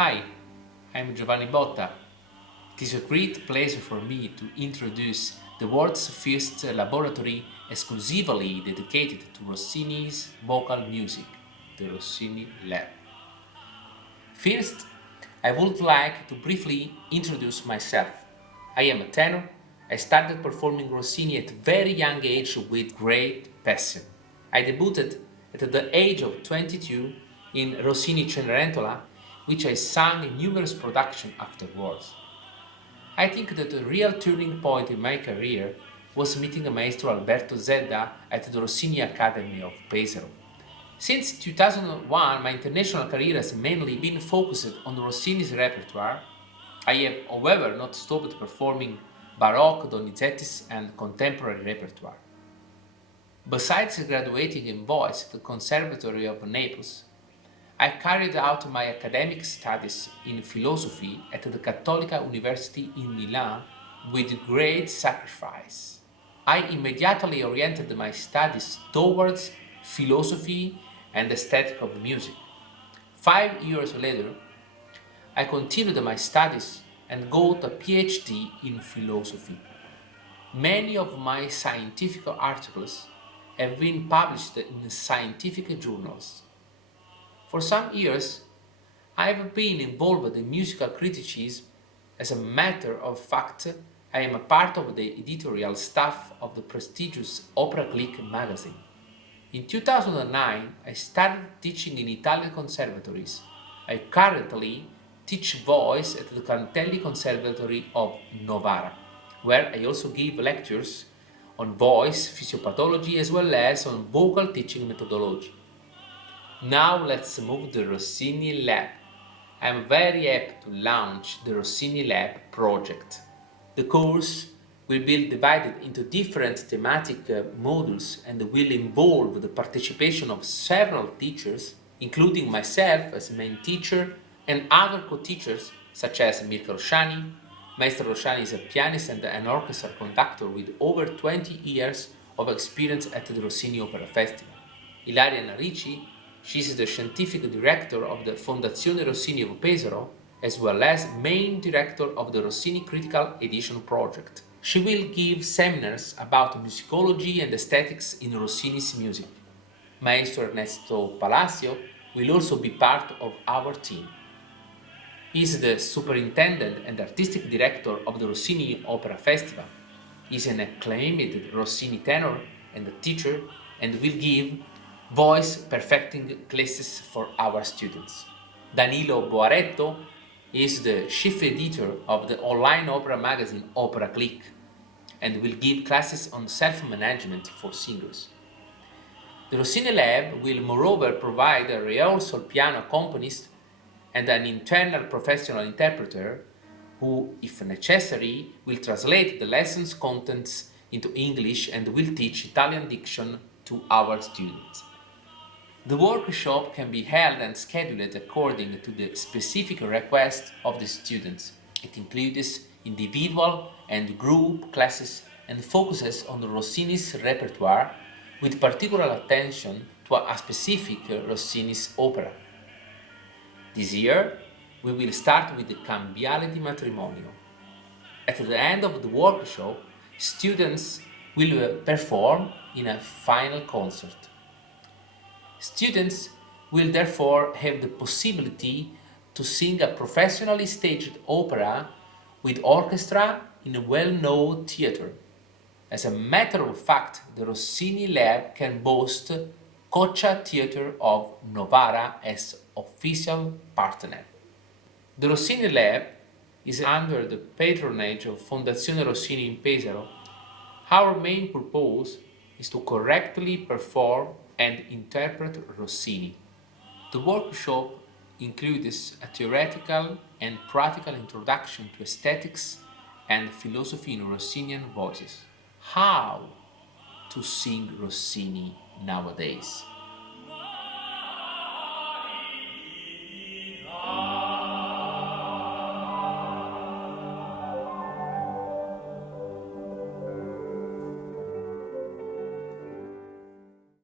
Hi, I'm Giovanni Botta. It is a great pleasure for me to introduce the world's first laboratory exclusively dedicated to Rossini's vocal music, the Rossini Lab. First, I would like to briefly introduce myself. I am a tenor. I started performing Rossini at a very young age with great passion. I debuted at the age of 22 in Rossini Cenerentola, which I sang in numerous productions afterwards. I think that the real turning point in my career was meeting Maestro Alberto Zedda at the Rossini Academy of Pesaro. Since 2001, my international career has mainly been focused on Rossini's repertoire. I have, however, not stopped performing Baroque, Donizetti's, and contemporary repertoire. Besides graduating in voice at the Conservatory of Naples, I carried out my academic studies in philosophy at the Cattolica University in Milan with great sacrifice. I immediately oriented my studies towards philosophy and aesthetic of music. 5 years later, I continued my studies and got a PhD in philosophy. Many of my scientific articles have been published in scientific journals. For some years, I have been involved in musical criticism. As a matter of fact, I am a part of the editorial staff of the prestigious Opera Click magazine. In 2009, I started teaching in Italian conservatories. I currently teach voice at the Cantelli Conservatory of Novara, where I also give lectures on voice physiopathology as well as on vocal teaching methodology. Now let's move to the Rossini Lab. I'm very happy to launch the Rossini Lab project. The course will be divided into different thematic modules and will involve the participation of several teachers, including myself as main teacher and other co-teachers such as Mirko Rossini. Maestro Rossini is a pianist and an orchestra conductor with over 20 years of experience at the Rossini Opera Festival. Ilaria Narici, she is the scientific director of the Fondazione Rossini of Pesaro, as well as main director of the Rossini Critical Edition project. She will give seminars about musicology and aesthetics in Rossini's music. Maestro Ernesto Palacio will also be part of our team. He is the superintendent and artistic director of the Rossini Opera Festival. He is an acclaimed Rossini tenor and a teacher and will give voice perfecting classes for our students. Danilo Boaretto is the chief editor of the online opera magazine Opera Click and will give classes on self-management for singers. The Rossini Lab will moreover provide a rehearsal piano accompanist and an internal professional interpreter who, if necessary, will translate the lessons' contents into English and will teach Italian diction to our students. The workshop can be held and scheduled according to the specific request of the students. It includes individual and group classes and focuses on Rossini's repertoire with particular attention to a specific Rossini's opera. This year, we will start with the Cambiale di Matrimonio. At the end of the workshop, students will perform in a final concert. Students will therefore have the possibility to sing a professionally staged opera with orchestra in a well-known theater. As a matter of fact, the Rossini Lab can boast Coccia Theatre of Novara as official partner. The Rossini Lab is under the patronage of Fondazione Rossini in Pesaro. Our main purpose is to correctly perform and interpret Rossini. The workshop includes a theoretical and practical introduction to aesthetics and philosophy in Rossinian voices. How to sing Rossini nowadays?